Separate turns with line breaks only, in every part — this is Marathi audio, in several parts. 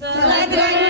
Salaam.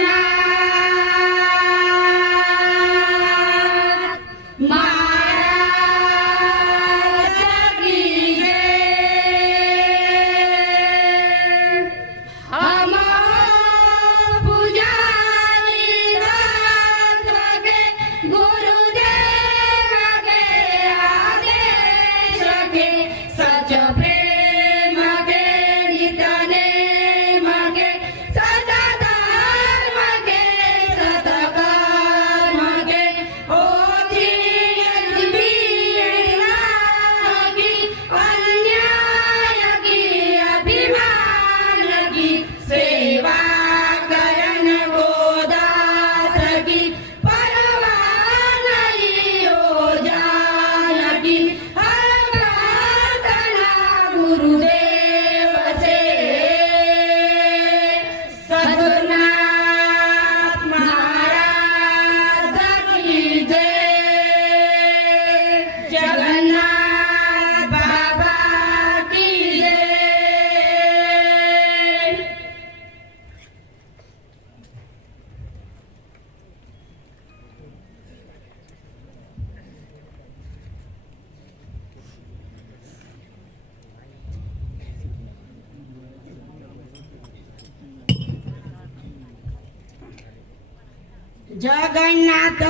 जगन्नाथ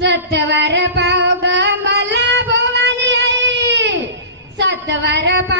सत्वर पाव ग मला भवानी आई सत्वर पाव